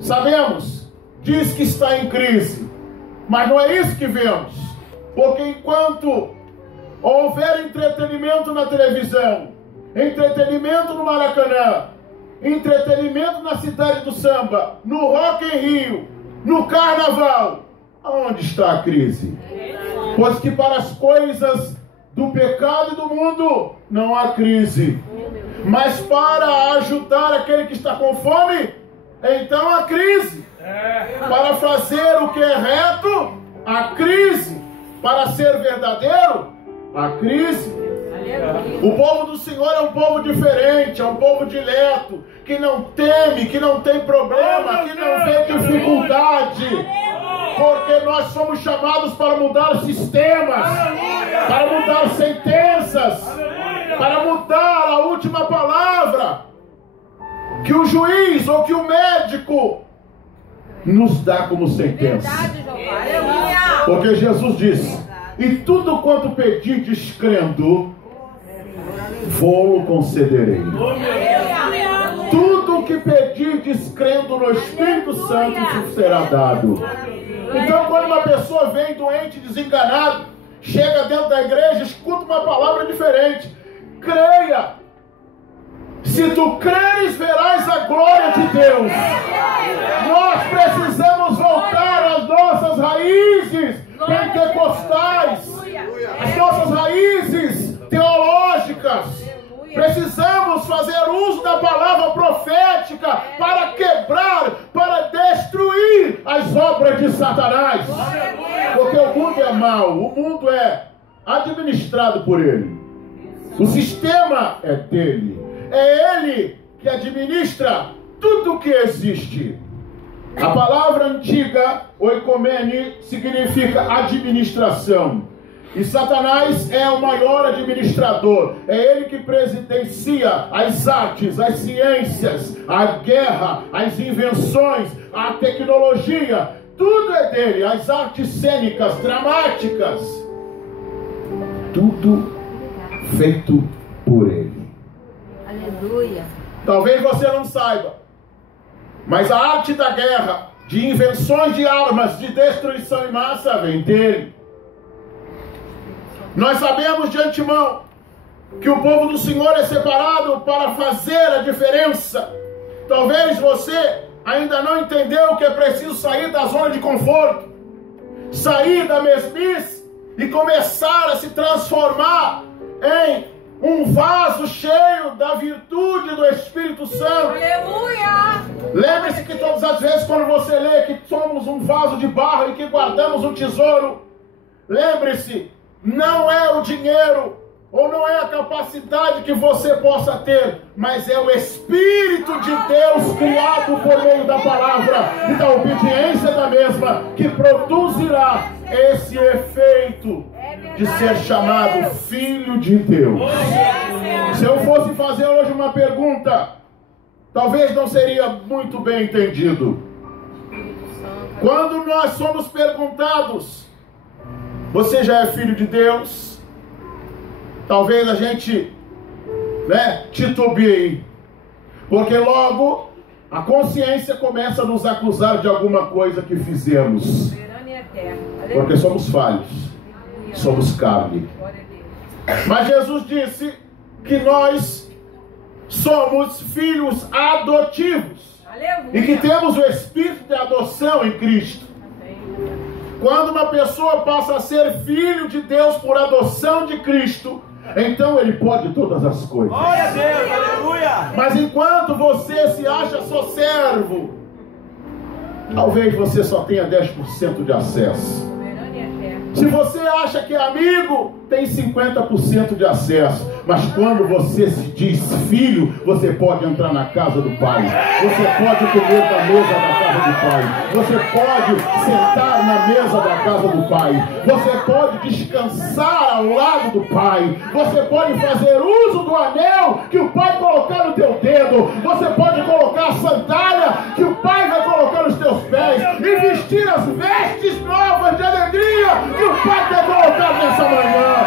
Sabemos, diz que está em crise, mas não é isso que vemos, porque enquanto houver entretenimento na televisão, entretenimento no Maracanã, entretenimento na cidade do samba, no Rock in Rio, no Carnaval, aonde está a crise? Pois que para as coisas do pecado e do mundo não há crise, mas para ajudar aquele que está com fome, então há crise. Para fazer o que é reto, há crise. Para ser verdadeiro, há crise. O povo do Senhor é um povo diferente, é um povo dileto, que não teme, que não tem problema, que não vê dificuldade, porque nós somos chamados para mudar sistemas, para mudar sentenças, para mudar a última palavra que o juiz ou que o médico nos dá como sentença. Porque Jesus disse: e tudo quanto pedirdes crendo, vou concederei. Tudo que pedirdes crendo no Espírito Santo te será dado. Então, quando uma pessoa vem doente, desenganado, chega dentro da igreja, escuta uma palavra diferente. Creia. Se tu creres, verás a glória de Deus. Nós precisamos voltar às nossas raízes pentecostais, as nossas raízes teológicas. Precisamos fazer uso da palavra profética para quebrar, para destruir as obras de Satanás. Porque o mundo é mau, o mundo é administrado por ele. O sistema é dele. É ele que administra tudo o que existe. A palavra antiga, oikomene, significa administração. E Satanás é o maior administrador. É ele que presidencia as artes, as ciências, a guerra, as invenções, a tecnologia. Tudo é dele. As artes cênicas, dramáticas. Tudo feito por ele. Aleluia. Talvez você não saiba, mas a arte da guerra, de invenções de armas, de destruição em massa, vem dele. Nós sabemos de antemão que o povo do Senhor é separado para fazer a diferença. Talvez você ainda não entendeu que é preciso sair da zona de conforto, sair da mesmice e começar a se transformar em um vaso cheio da virtude do Espírito Santo. Aleluia! Lembre-se que todas as vezes quando você lê que somos um vaso de barro e que guardamos um tesouro, lembre-se, não é o dinheiro ou não é a capacidade que você possa ter, mas é o Espírito de Deus criado por meio da palavra e da obediência da mesma que produzirá esse efeito de ser chamado Filho de Deus. Se eu fosse fazer hoje uma pergunta, talvez não seria muito bem entendido. Quando nós somos perguntados: você já é filho de Deus? Talvez a gente titubeie, porque logo a consciência começa a nos acusar de alguma coisa que fizemos, porque somos falhos, somos carne. Mas Jesus disse que nós somos filhos adotivos e que temos o espírito de adoção em Cristo. Quando uma pessoa passa a ser filho de Deus por adoção de Cristo, então ele pode todas as coisas. Glória a Deus, aleluia! Mas enquanto você se acha só servo, talvez você só tenha 10% de acesso. Se você acha que é amigo, tem 50% de acesso. Mas quando você se diz filho, você pode entrar na casa do Pai. Você pode comer da mesa da casa do Pai. Você pode sentar na mesa da casa do Pai. Você pode descansar ao lado do Pai. Você pode fazer uso do anel que o Pai colocar no teu dedo. Você pode colocar a sandália que o Pai vai colocar nos teus pés. E vestir as vestes novas de alegria que o Pai quer colocar nessa manhã.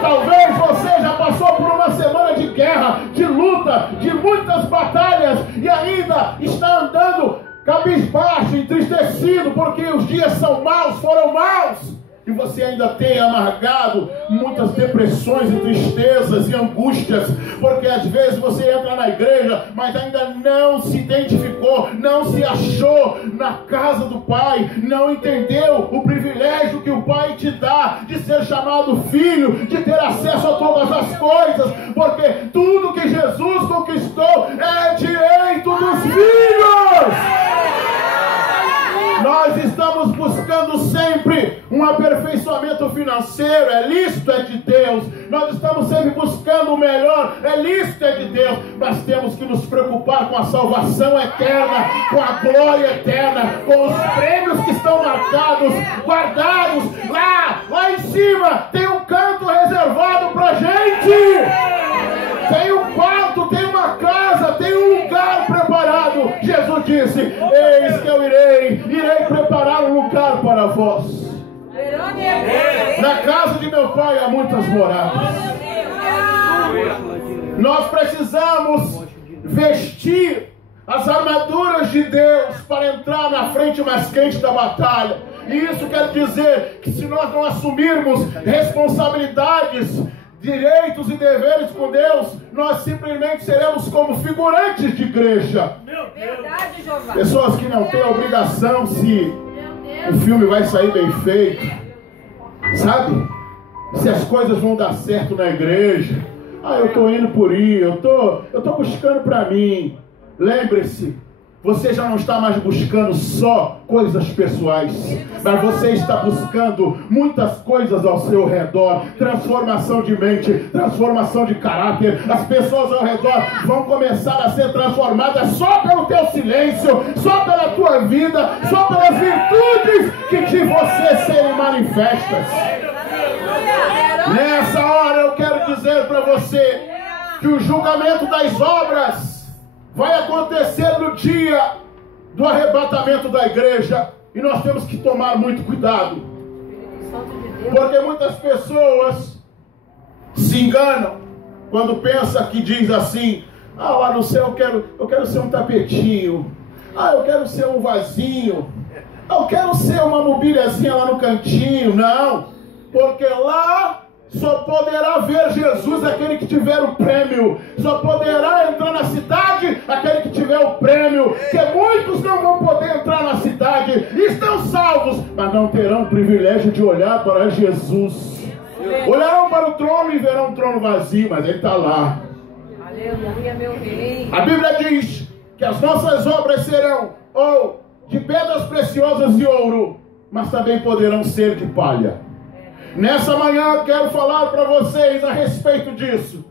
Talvez você já passou por uma semana de guerra, de luta, de muitas batalhas e ainda está andando cabisbaixo, entristecido, porque os dias são maus, foram maus, e você ainda tem amargado muitas depressões e tristezas e angústias, porque às vezes você entra na igreja, mas ainda não se identificou, não se achou na casa do Pai, não entendeu o privilégio que o Pai te dá de ser chamado filho, de ter acesso a todas as coisas, porque tudo que Jesus conquistou é direito dos filhos. Nós estamos buscando sempre um aperfeiçoamento financeiro, é lícito, é de Deus. Nós estamos sempre buscando o melhor, é lícito, é de Deus. Mas temos que nos preocupar com a salvação eterna, com a glória eterna, com os prêmios que estão marcados, guardados lá em cima. Tem um canto reservado pra gente. Tem um quarto, tem uma casa, tem um lugar preparado. Jesus disse: eis que eu irei preparar um lugar para vós. Na casa de meu Pai há muitas moradas. Nós precisamos vestir as armaduras de Deus para entrar na frente mais quente da batalha. E isso quer dizer que se nós não assumirmos responsabilidades, direitos e deveres com Deus, nós simplesmente seremos como figurantes de igreja. Verdade, Jeová. Pessoas que não têm obrigação se o filme vai sair bem feito, sabe? Se as coisas vão dar certo na igreja. Eu estou indo por aí, eu tô buscando para mim. Lembre-se, você já não está mais buscando só coisas pessoais, mas você está buscando muitas coisas ao seu redor. Transformação de mente, transformação de caráter. As pessoas ao redor vão começar a ser transformadas só pelo teu silêncio, só pela tua vida, só pelas virtudes que de você serem manifestas. Nessa hora eu quero dizer para você que o julgamento das obras vai acontecer no dia do arrebatamento da igreja. E nós temos que tomar muito cuidado, porque muitas pessoas se enganam quando pensam que diz assim: lá no céu eu quero ser um tapetinho, eu quero ser um vasinho, eu quero ser uma mobiliazinha lá no cantinho. Não, porque lá só poderá ver Jesus aquele que tiver o prêmio. Só poderá entrar na cidade aquele que tiver o prêmio. Que muitos não vão poder entrar na cidade. Estão salvos, mas não terão o privilégio de olhar para Jesus. Olharão para o trono e verão um trono vazio, mas ele está lá. Aleluia, meu rei. A Bíblia diz que as nossas obras serão ou de pedras preciosas e ouro, mas também poderão ser de palha. Nessa manhã eu quero falar para vocês a respeito disso.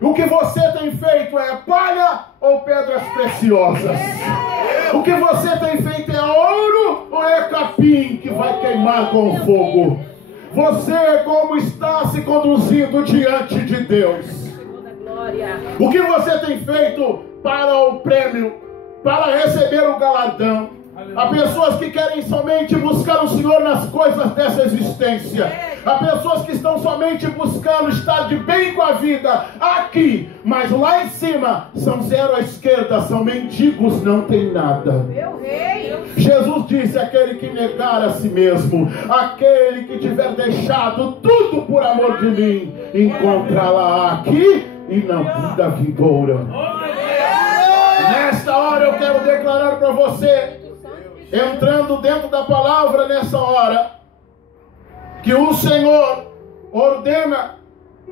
O que você tem feito é palha ou pedras preciosas? O que você tem feito é ouro ou é capim que vai queimar com o fogo? Você como está se conduzindo diante de Deus? O que você tem feito para o prêmio, para receber o galardão? Há pessoas que querem somente buscar o Senhor nas coisas dessa existência. Há pessoas que estão somente buscando estar de bem com a vida aqui, mas lá em cima são zero à esquerda, são mendigos, não tem nada. Meu rei. Jesus disse: aquele que negar a si mesmo, aquele que tiver deixado tudo por amor de mim, encontrá-la aqui e na vida vindoura. Nesta hora eu quero declarar para você, entrando dentro da palavra nessa hora, que o Senhor ordena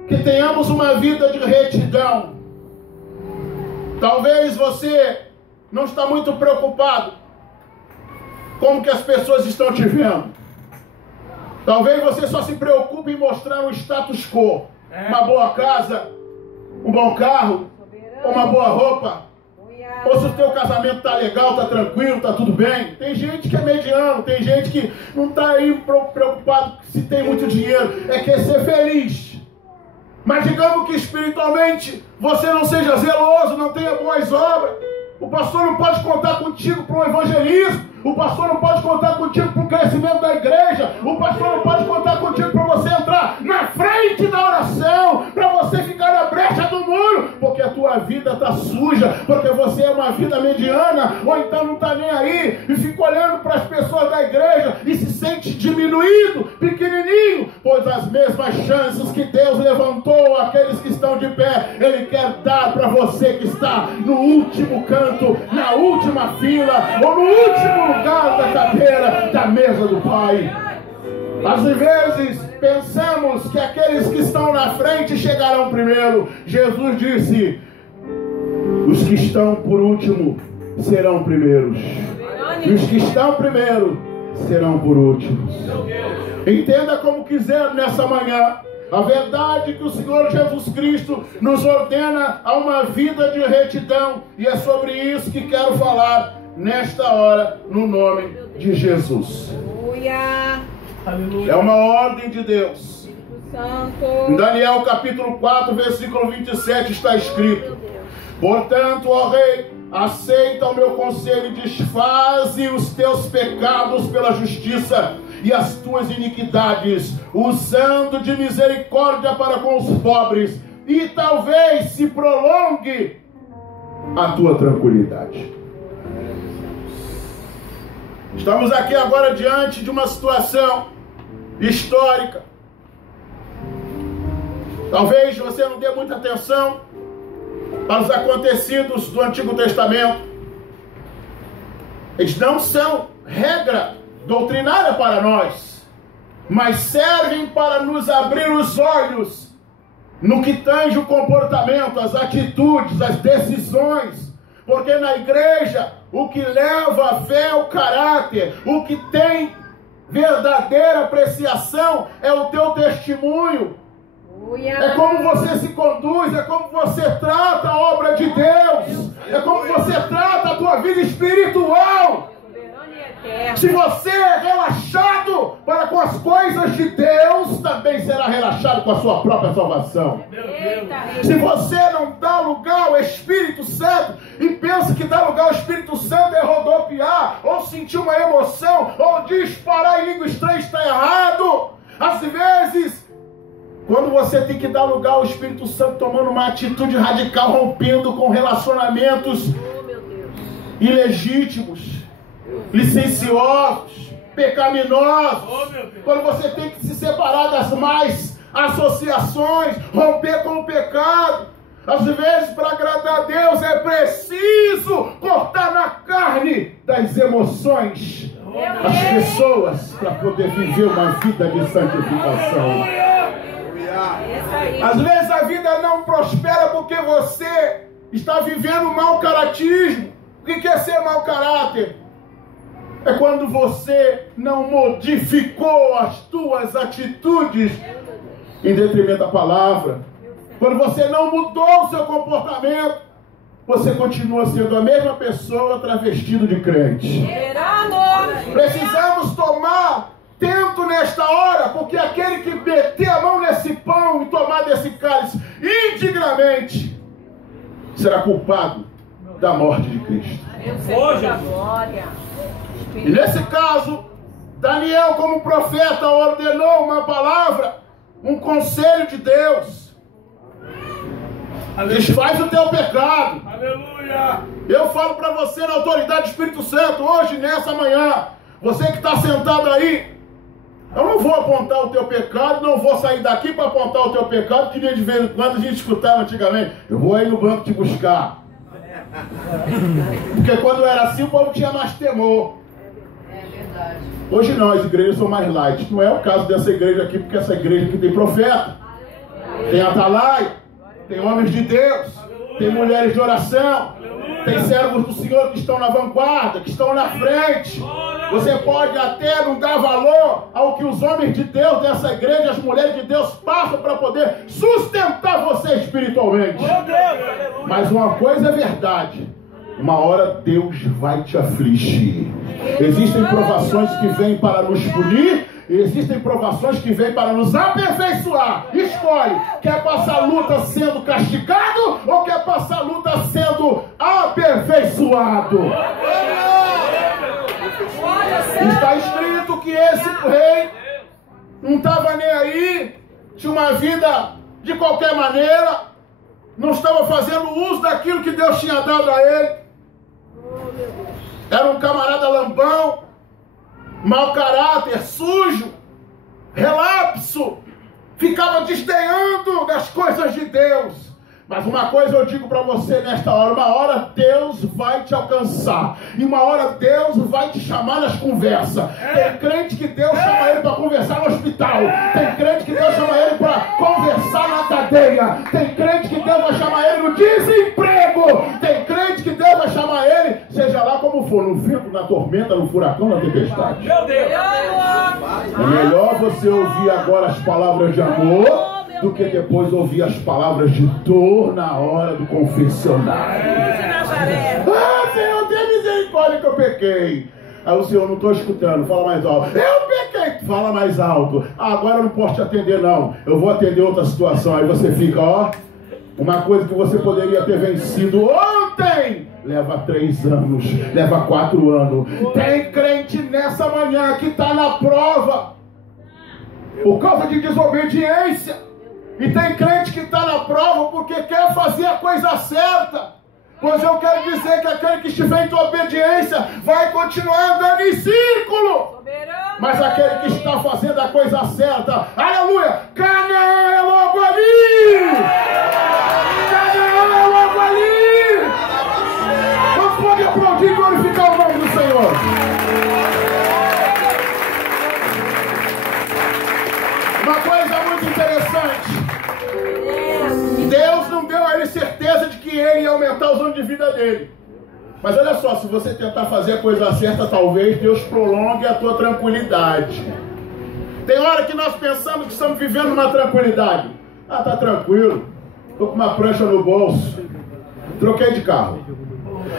que tenhamos uma vida de retidão. Talvez você não está muito preocupado com o que as pessoas estão te vendo. Talvez você só se preocupe em mostrar um status quo, uma boa casa, um bom carro, uma boa roupa. Ou se o teu casamento está legal, está tranquilo, está tudo bem. Tem gente que é mediano, tem gente que não está aí preocupado se tem muito dinheiro, quer ser feliz. Mas digamos que espiritualmente você não seja zeloso, não tenha boas obras. O pastor não pode contar contigo para um evangelismo. O pastor não pode contar contigo para o crescimento da igreja. O pastor não pode contar contigo para você entrar na frente da oração, para você ficar na brecha do muro, porque a tua vida está suja, porque você é uma vida mediana, ou então não está nem aí, e fica olhando para as pessoas da igreja e se sente diminuído, pequenininho, pois as mesmas chances que Deus levantou aqueles que estão de pé, Ele quer dar para você que está no último canto, na última fila, ou no último lugar da cadeira da mesa do Pai. Às vezes pensamos que aqueles que estão na frente chegarão primeiro. Jesus disse: os que estão por último serão primeiros, e os que estão primeiro serão por últimos. Entenda como quiser nessa manhã. A verdade é que o Senhor Jesus Cristo nos ordena a uma vida de retidão, e é sobre isso que quero falar nesta hora, no nome de Jesus. É uma ordem de Deus. Em Daniel capítulo 4, versículo 27 está escrito: portanto, ó rei, aceita o meu conselho e desfaze os teus pecados pela justiça e as tuas iniquidades, usando de misericórdia para com os pobres, e talvez se prolongue a tua tranquilidade. Estamos aqui agora diante de uma situação histórica. Talvez você não dê muita atenção para os acontecidos do Antigo Testamento. Eles não são regra doutrinária para nós, mas servem para nos abrir os olhos no que tange o comportamento, as atitudes, as decisões. Porque na igreja, o que leva a fé é o caráter, o que tem verdadeira apreciação é o teu testemunho. É como você se conduz, é como você trata a obra de Deus, é como você trata a tua vida espiritual. Se você é relaxado para com as coisas de Deus, também será relaxado com a sua própria salvação. Se você não dá lugar ao Espírito Santo e pensa que dar lugar ao Espírito Santo é rodopiar, ou sentir uma emoção, ou disparar em língua estranha, está errado. Às vezes, quando você tem que dar lugar ao Espírito Santo tomando uma atitude radical, rompendo com relacionamentos ilegítimos, licenciosos, pecaminosos, quando você tem que se separar das más associações, romper com o pecado. Às vezes, para agradar a Deus, é preciso cortar na carne das emoções as pessoas para poder viver uma vida de santificação. Às vezes a vida não prospera porque você está vivendo mau caratismo. O que é ser mau caráter? É quando você não modificou as tuas atitudes em detrimento da palavra. Quando você não mudou o seu comportamento, você continua sendo a mesma pessoa travestido de crente. Precisamos tomar tento nesta hora, porque aquele que meter a mão nesse pão e tomar desse cálice indignamente será culpado da morte de Cristo. E nesse caso, Daniel, como profeta, ordenou uma palavra, um conselho de Deus. Desfaz o teu pecado. Aleluia. Eu falo para você na autoridade do Espírito Santo, hoje, nessa manhã, você que está sentado aí, eu não vou apontar o teu pecado, não vou sair daqui para apontar o teu pecado, que nem de vez em quando a gente escutava antigamente. Eu vou aí no banco te buscar. Porque quando era assim, o povo tinha mais temor. Hoje não, as igrejas são mais light. Não é o caso dessa igreja aqui, porque essa igreja aqui tem profeta, tem atalaia, tem homens de Deus, tem mulheres de oração, tem servos do Senhor que estão na vanguarda, que estão na frente. Você pode até não dar valor ao que os homens de Deus dessa igreja, as mulheres de Deus passam para poder sustentar você espiritualmente. Mas uma coisa é verdade: uma hora Deus vai te afligir. Existem provações que vêm para nos punir, Existem provações que vêm para nos aperfeiçoar. Escolhe, quer passar luta sendo castigado ou quer passar luta sendo aperfeiçoado? Está escrito que esse rei não estava nem aí, tinha uma vida de qualquer maneira, não estava fazendo uso daquilo que Deus tinha dado a ele. Era um camarada lambão, mau caráter, sujo, relapso, ficava desdenhando das coisas de Deus. Mas uma coisa eu digo para você nesta hora, uma hora Deus vai te alcançar, e uma hora Deus vai te chamar nas conversas. Tem crente que Deus chama ele para conversar no hospital, tem crente que Deus chama ele para conversar na cadeia, tem crente que Deus vai chamar ele no desemprego, tem crente que Deus vai chamar ele, seja lá como for, no vento, na tormenta, no furacão, na tempestade. Meu Deus! É melhor você ouvir agora as palavras de amor do que depois ouvir as palavras de dor na hora do confessionário. Ah, Senhor, tem misericórdia que eu pequei. Aí o Senhor, não estou escutando, fala mais alto. Eu pequei, fala mais alto. Ah, agora eu não posso te atender não, eu vou atender outra situação. Aí você fica, ó, uma coisa que você poderia ter vencido ontem, leva 3 anos, leva 4 anos. Tem crente nessa manhã que está na prova por causa de desobediência. E tem crente que está na prova porque quer fazer a coisa certa. Pois eu quero dizer que aquele que estiver em tua obediência vai continuar andando em círculo. Mas aquele que está fazendo a coisa certa, aleluia, Canaã é logo ali. Canaã é logo ali. Você pode aplaudir e glorificar o nome do Senhor. Uma coisa muito interessante. Deus não deu a ele certeza de que ele ia aumentar os anos de vida dele. Mas olha só, se você tentar fazer a coisa certa, talvez Deus prolongue a tua tranquilidade. Tem hora que nós pensamos que estamos vivendo uma tranquilidade. Ah, tá tranquilo. Estou com uma prancha no bolso. Troquei de carro.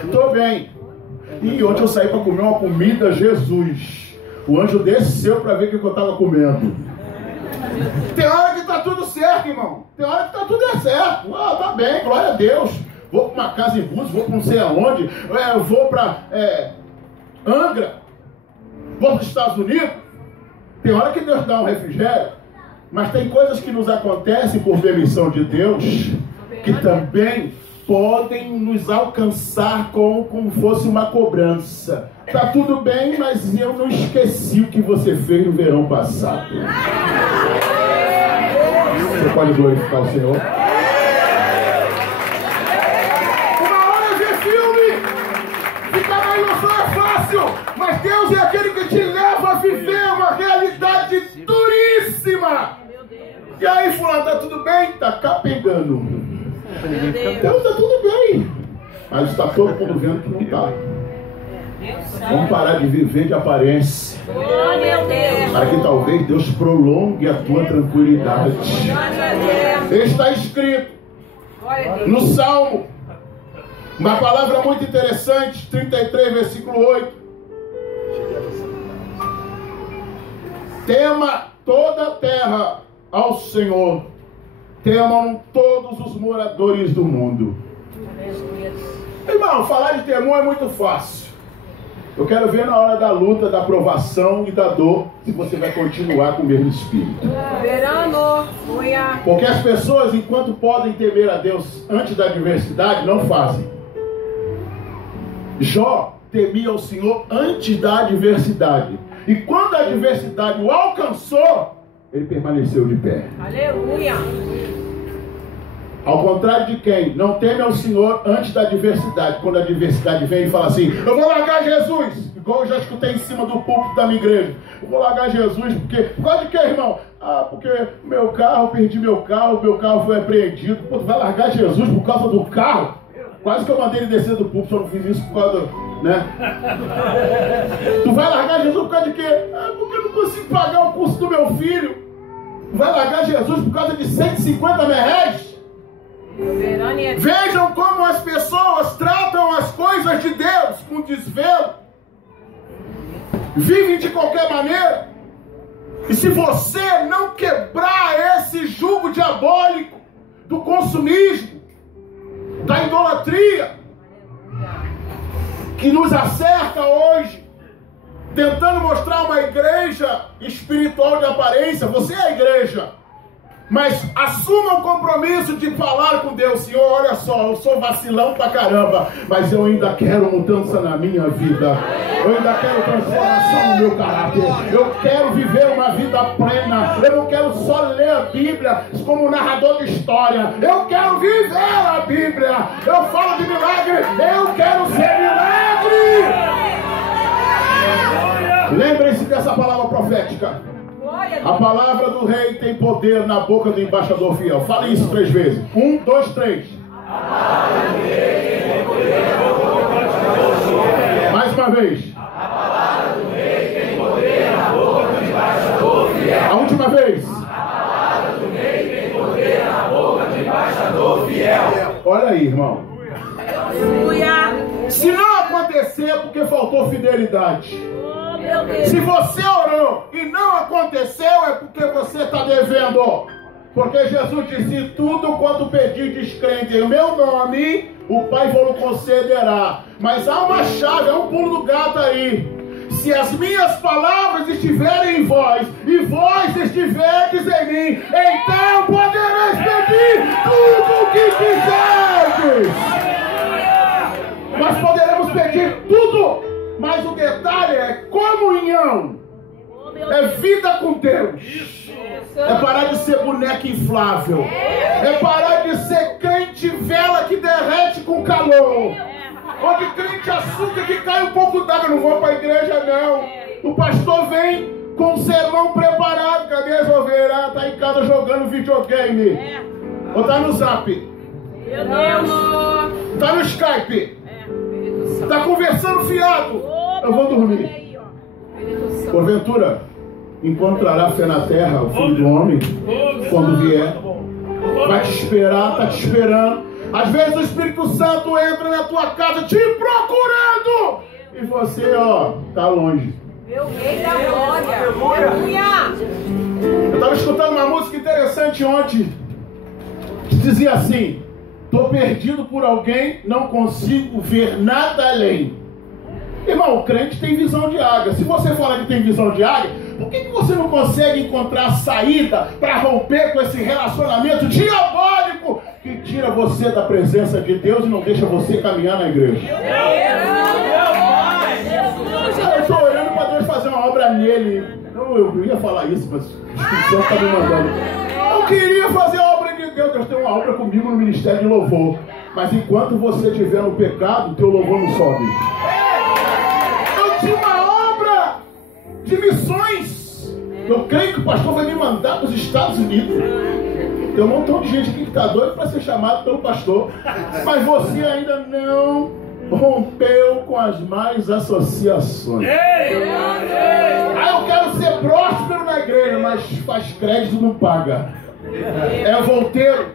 Estou bem. E ontem eu saí para comer uma comida, Jesus. O anjo desceu para ver o que eu estava comendo. Tem hora que tá tudo certo, irmão. Tem hora que tá tudo certo. Ah, tá bem, glória a Deus. Vou para uma casa em Búzios, vou para não sei aonde. Eu vou para Angra. Vou para os Estados Unidos. Tem hora que Deus dá um refrigério. Mas tem coisas que nos acontecem por permissão de Deus que também podem nos alcançar como fosse uma cobrança. Tá tudo bem, mas eu não esqueci o que você fez no verão passado. Você pode glorificar o Senhor? Uma hora ver filme, ficar na ilusão é fácil, mas Deus é aquele que te leva a viver uma realidade duríssima. E aí, fulano, tá tudo bem? Tá capengando. Deus, tá tudo bem, mas está todo mundo vendo que não tá. Vamos parar de viver de aparência, para que talvez Deus prolongue a tua tranquilidade. Está escrito no Salmo, uma palavra muito interessante, 33, versículo 8. Tema toda a terra ao Senhor, temam todos os moradores do mundo. Irmão, falar de temor é muito fácil. Eu quero ver na hora da luta, da provação e da dor, se você vai continuar com o mesmo espírito. Porque as pessoas, enquanto podem temer a Deus antes da adversidade, não fazem. Jó temia ao Senhor antes da adversidade. E quando a adversidade o alcançou, ele permaneceu de pé. Aleluia. Ao contrário de quem não teme ao Senhor antes da adversidade. Quando a adversidade vem e fala assim, eu vou largar Jesus. Igual eu já escutei em cima do púlpito da minha igreja. Eu vou largar Jesus porque... Por causa de quê, irmão? Ah, porque meu carro, perdi meu carro foi apreendido. Pô, tu vai largar Jesus por causa do carro? Quase que eu mandei ele descer do púlpito, só não fiz isso por causa do... né? Tu vai largar Jesus por causa de quê? Ah, porque eu não consigo pagar o curso do meu filho. Tu vai largar Jesus por causa de 150 merréis? Vejam como as pessoas tratam as coisas de Deus com desvelo. Vivem de qualquer maneira. E se você não quebrar esse jugo diabólico do consumismo, da idolatria, que nos acerca hoje, tentando mostrar uma igreja espiritual de aparência, você é a igreja, mas assuma o compromisso de falar com Deus: Senhor, olha só, eu sou vacilão pra caramba, mas eu ainda quero mudança na minha vida, eu ainda quero transformação no meu caráter, eu quero viver uma vida plena, eu não quero só ler a Bíblia como narrador de história, eu quero viver a Bíblia. Eu falo de milagre, eu quero ser milagre. Lembrem-se dessa palavra profética. A palavra do rei tem poder na boca do embaixador fiel. Fale isso 3 vezes. 1, 2, 3. Mais uma vez. A palavra do rei tem poder na boca do embaixador fiel. A última vez. A palavra do rei tem poder na boca do embaixador fiel. Olha aí, irmão. Se não acontecer é porque faltou fidelidade. Se você orou e não aconteceu, é porque você está devendo. Porque Jesus disse: tudo quanto pedirdes crente em meu nome, o Pai vos concederá. Mas há uma chave, há um pulo do gato aí. Se as minhas palavras estiverem em vós, e vós estiverdes em mim, então podereis pedir tudo o que quiserdes. Nós poderemos pedir tudo. Mas o detalhe é comunhão, é vida com Deus, é parar de ser boneca inflável, é parar de ser crente vela que derrete com calor, ou de crente açúcar que cai um pouco d'água. Não vou para a igreja não, o pastor vem com o sermão preparado, cadê as ovelhas? Ah, tá em casa jogando videogame, ou tá no Zap, tá no Skype, tá conversando fiado. Eu vou dormir. Porventura encontrará fé na terra o Filho do Homem quando vier. Vai te esperar, tá te esperando. Às vezes o Espírito Santo entra na tua casa te procurando e você, ó, tá longe. Meu rei da glória. Eu estava escutando uma música interessante ontem que dizia assim: tô perdido por alguém, não consigo ver nada além. Irmão, o crente tem visão de águia. Se você fala que tem visão de águia, por que você não consegue encontrar saída para romper com esse relacionamento diabólico que tira você da presença de Deus e não deixa você caminhar na igreja? Eu estou orando para Deus fazer uma obra nele. Eu ia falar isso, mas o Espírito Santo está me mandando. Eu queria fazer a obra de Deus. Deus tem uma obra comigo no ministério de louvor. Mas enquanto você estiver no pecado, teu louvor não sobe. Tinha uma obra de missões. Eu creio que o pastor vai me mandar para os Estados Unidos. Tem um montão de gente aqui que está doido para ser chamado pelo pastor, mas você ainda não rompeu com as más associações. Eu quero ser próspero na igreja, mas faz crédito e não paga. É volteiro.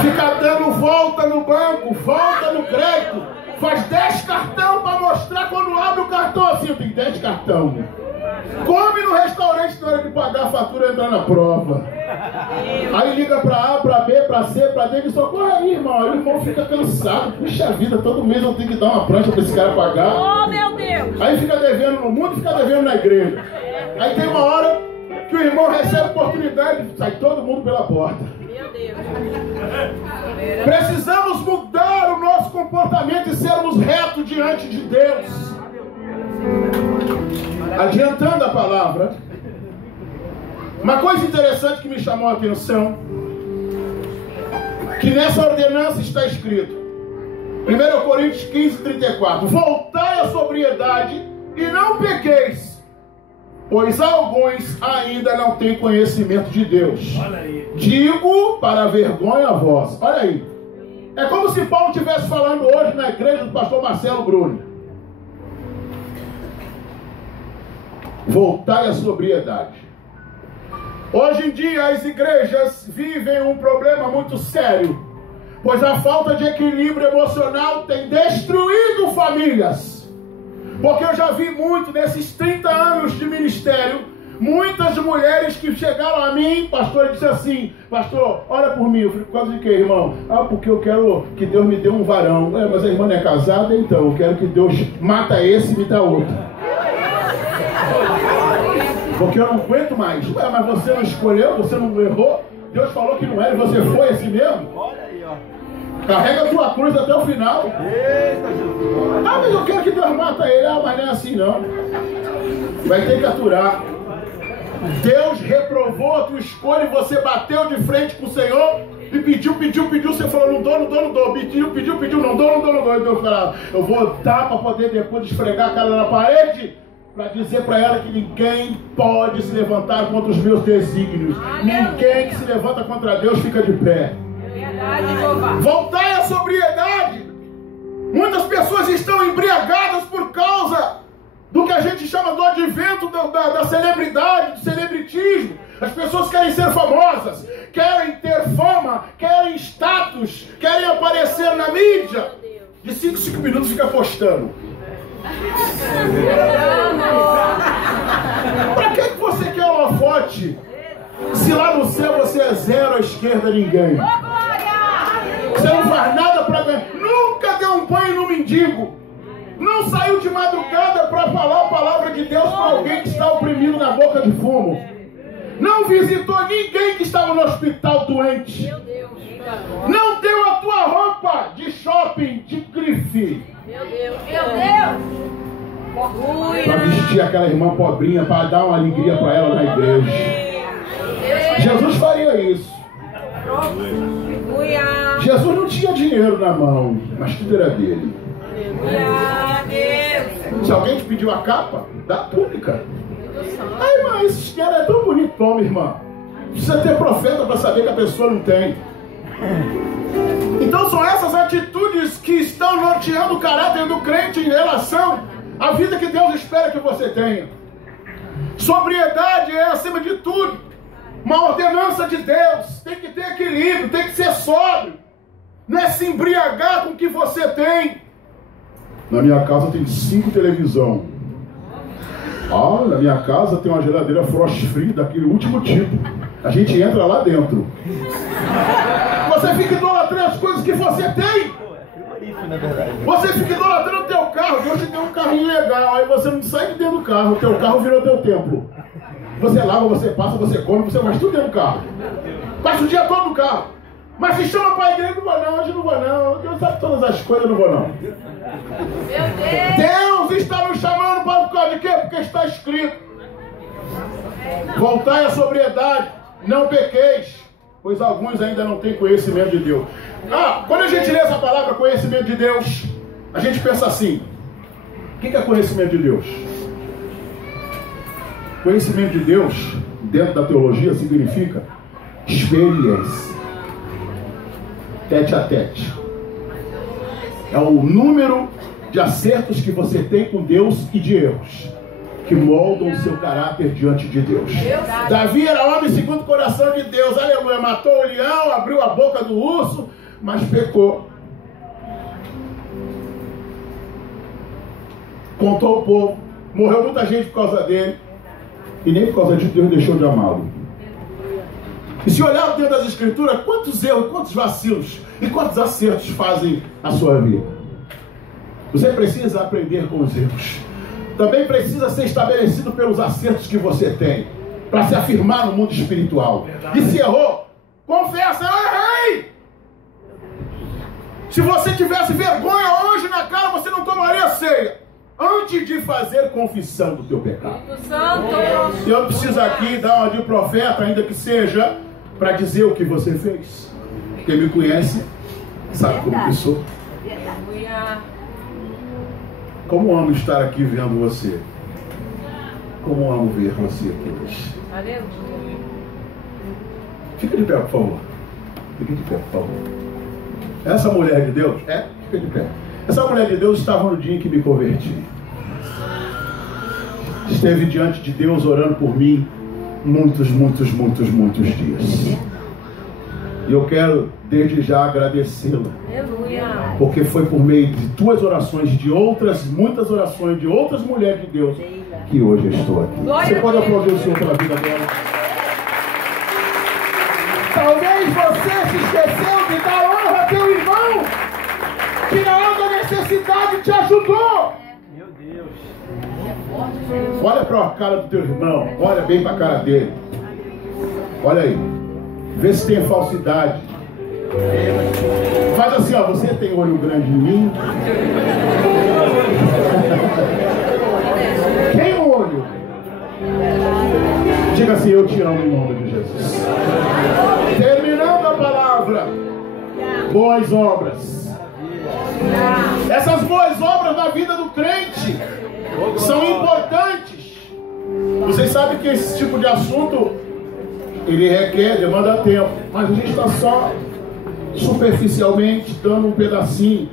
Fica dando volta no banco, volta no crédito. Faz 10 cartão para mostrar quando abre o cartão assim. Eu tenho 10 cartão. Come no restaurante na hora de pagar a fatura, entrar na prova. Aí liga para A, para B, para C, para D. E socorre aí, irmão. Aí o irmão fica cansado. Puxa vida, todo mês eu tenho que dar uma prancha para esse cara pagar. Oh, meu Deus! Aí fica devendo no mundo e fica devendo na igreja. Aí tem uma hora que o irmão recebe oportunidade e sai todo mundo pela porta. Meu Deus! Precisamos mudar o nosso comportamento e sermos retos diante de Deus. Adiantando a palavra, uma coisa interessante que me chamou a atenção, que nessa ordenança está escrito, 1 Coríntios 15, 34, voltai à sobriedade e não pequeis, pois alguns ainda não têm conhecimento de Deus. Digo para a vergonha a vós. Olha aí. É como se Paulo estivesse falando hoje na igreja do pastor Marcelo Bruno. Voltai à sobriedade. Hoje em dia as igrejas vivem um problema muito sério, pois a falta de equilíbrio emocional tem destruído famílias. Porque eu já vi muito, nesses 30 anos de ministério, muitas mulheres que chegaram a mim, pastor, e disse assim: pastor, ora por mim. Eu falei: por causa de quê, irmão? Ah, porque eu quero que Deus me dê um varão. Mas a irmã não é casada, então eu quero que Deus mata esse e me dá outro. Porque eu não aguento mais. Mas você não escolheu, você não errou. Deus falou que não era e você foi assim mesmo. Olha aí, ó. Carrega a tua cruz até o final. Eita, Jesus. Ah, mas eu quero que Deus mata ele. Ah, mas não é assim não. Vai ter que aturar. Deus reprovou a tua escolha e você bateu de frente com o Senhor e pediu. Você falou: não dou. Pediu, não dou. E Deus falou: eu vou dar para poder depois esfregar a cara na parede, para dizer para ela que ninguém pode se levantar contra os meus desígnios. Ninguém que se levanta contra Deus fica de pé. Voltai à sobriedade. Muitas pessoas estão embriagadas por causa do que a gente chama do advento da celebridade, do celebritismo. As pessoas querem ser famosas, querem ter fama, querem status, querem aparecer na mídia. De 5 minutos fica postando. Para que você quer uma holofote se lá no céu você é zero à esquerda ninguém? Você não faz nada para ganhar. Nunca deu um banho no mendigo. Não saiu de madrugada para falar a palavra de Deus para alguém que está oprimido na boca de fumo. Não visitou ninguém que estava no hospital doente. Não deu a tua roupa de shopping, de grife. Meu Deus. Para vestir aquela irmã pobrinha, para dar uma alegria para ela na igreja. Jesus faria isso. Jesus não tinha dinheiro na mão, mas tudo era dele. Se alguém te pediu a capa, dá a túnica. Ai, irmã, esse dinheiro é tão bonito. Toma, irmã. Precisa ter profeta para saber que a pessoa não tem. Então são essas atitudes que estão norteando o caráter do crente em relação à vida que Deus espera que você tenha. Sobriedade é, acima de tudo, uma ordenança de Deus. Tem que ter equilíbrio, tem que ser sóbrio. Não é se embriagar com o que você tem. Na minha casa tem 5 televisão. Ah, na minha casa tem uma geladeira frost free daquele último tipo. A gente entra lá dentro. Você fica idolatrando as coisas que você tem. Você fica idolatrando o teu carro. Deus te deu um carrinho legal. Aí você não sai de dentro do carro. O teu carro virou teu templo. Você lava, você passa, você come, você faz tudo dentro do carro. Passa o dia todo no carro. Mas se chama para a igreja, não vou não, hoje não vou não. Deus sabe todas as coisas, não vou não. Deus está nos chamando para por causa de quê? Porque está escrito: voltai à sobriedade, não pequeis, pois alguns ainda não têm conhecimento de Deus. Quando a gente lê essa palavra conhecimento de Deus, a gente pensa assim: o que é conhecimento de Deus? Conhecimento de Deus, dentro da teologia, significa experiência. Tete a tete. É o número de acertos que você tem com Deus e de erros que moldam o seu caráter diante de Deus. Davi era homem segundo o coração de Deus. Aleluia. Matou o leão, abriu a boca do urso, mas pecou. Contou o povo. Morreu muita gente por causa dele. E nem por causa disso Deus deixou de amá-lo. E se olhar dentro das escrituras, quantos erros, quantos vacilos e quantos acertos fazem a sua vida? Você precisa aprender com os erros. Também precisa ser estabelecido pelos acertos que você tem, para se afirmar no mundo espiritual. E se errou, confessa: eu errei. Se você tivesse vergonha hoje na cara, você não tomaria ceia antes de fazer confissão do teu pecado. Eu preciso aqui dar uma de profeta, ainda que seja, para dizer o que você fez. Quem me conhece sabe como que sou. Como amo estar aqui vendo você. Como amo ver você aqui hoje. Fica de pé, por favor. Fica de pé, por favor. Essa mulher de Deus, fica de pé. Essa mulher de Deus estava no dia em que me converti. Esteve diante de Deus orando por mim muitos dias. E eu quero desde já agradecê-la. Porque foi por meio de tuas orações, de outras, muitas orações de outras mulheres de Deus, que hoje eu estou aqui. Você pode aplaudir o Senhor pela vida dela. Talvez você se esqueceu de dar honra ao teu irmão, que na hora da necessidade te ajudou. Meu Deus. Olha para a cara do teu irmão, olha bem para a cara dele. Olha aí, vê se tem falsidade. Faz assim, ó, você tem olho grande em mim? Quem o olho? Diga assim, eu te amo em nome de Jesus. Terminando a palavra, boas obras. Essas boas obras na vida do crente são importantes. Vocês sabem que esse tipo de assunto, ele requer, demanda tempo. Mas a gente está só superficialmente dando um pedacinho.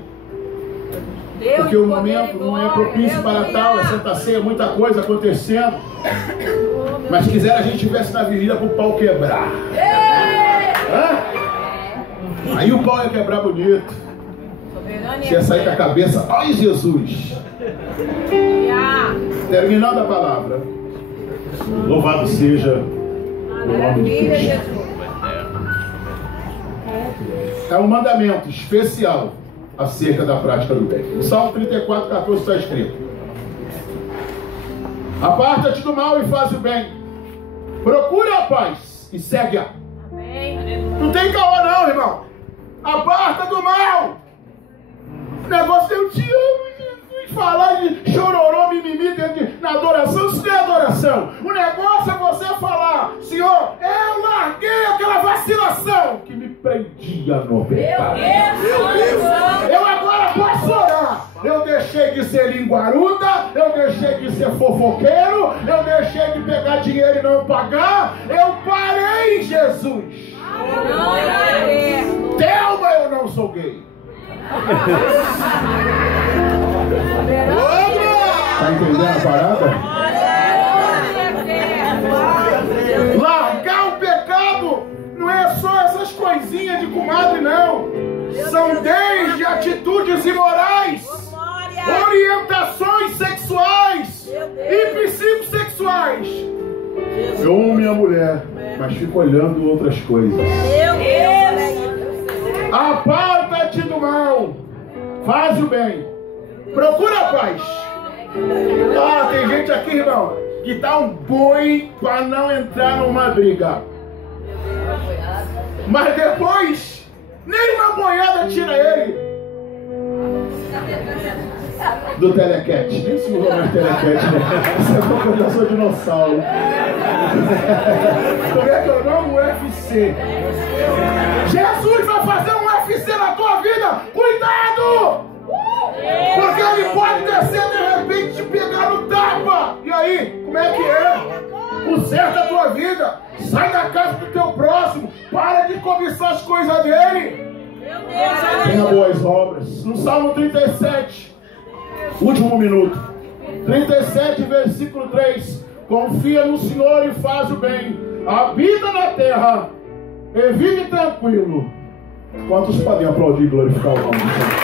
Porque o momento não é propício para tal, é Santa Ceia, muita coisa acontecendo. Mas quisera a gente tivesse na avenida para o pau quebrar. Hã? Aí o pau ia quebrar bonito. Você ia sair com a cabeça, ai Jesus! Terminando a palavra, louvado seja o nome de Cristo. É um mandamento especial acerca da prática do bem. No Salmo 34, 14 está escrito: aparta-te do mal e faz o bem, procura a paz e segue-a. Não tem caô não, irmão. Aparta do mal. O negócio é eu te amo, Jesus. Falar de chororô, mimimi na adoração, isso não é adoração. O negócio é você falar: Senhor, eu larguei aquela vacilação que me prendia no pecado. Eu agora posso orar. Eu deixei de ser linguaruda, eu deixei de ser fofoqueiro, eu deixei de pegar dinheiro e não pagar. Eu parei, Jesus. Thelma, eu não sou gay. Tá entendendo a parada? Largar o pecado não é só essas coisinhas de comadre, não. São desde atitudes imorais, orientações sexuais e princípios sexuais. Eu amo minha mulher, mas fico olhando outras coisas. Aparta-te do mal, faz o bem, procura a paz. Ah, tem gente aqui, irmão, que dá um boi para não entrar numa briga, mas depois nem uma boiada tira ele do telequete. Nem se usou mais telequete, né? Isso é porque eu já sou dinossauro. Como é que eu não? UFC. Jesus vai fazer um UFC na tua vida. Cuidado! Porque ele pode descer de repente e te pegar no tapa. E aí, como é que é? Conserta a tua vida. Sai da casa do teu próximo. Para de cobiçar as coisas dele. Tenha boas obras. No Salmo 37, último minuto, 37, versículo 3: confia no Senhor e faz o bem, habita na terra e vive tranquilo. Quantos podem aplaudir e glorificar o nome do Senhor?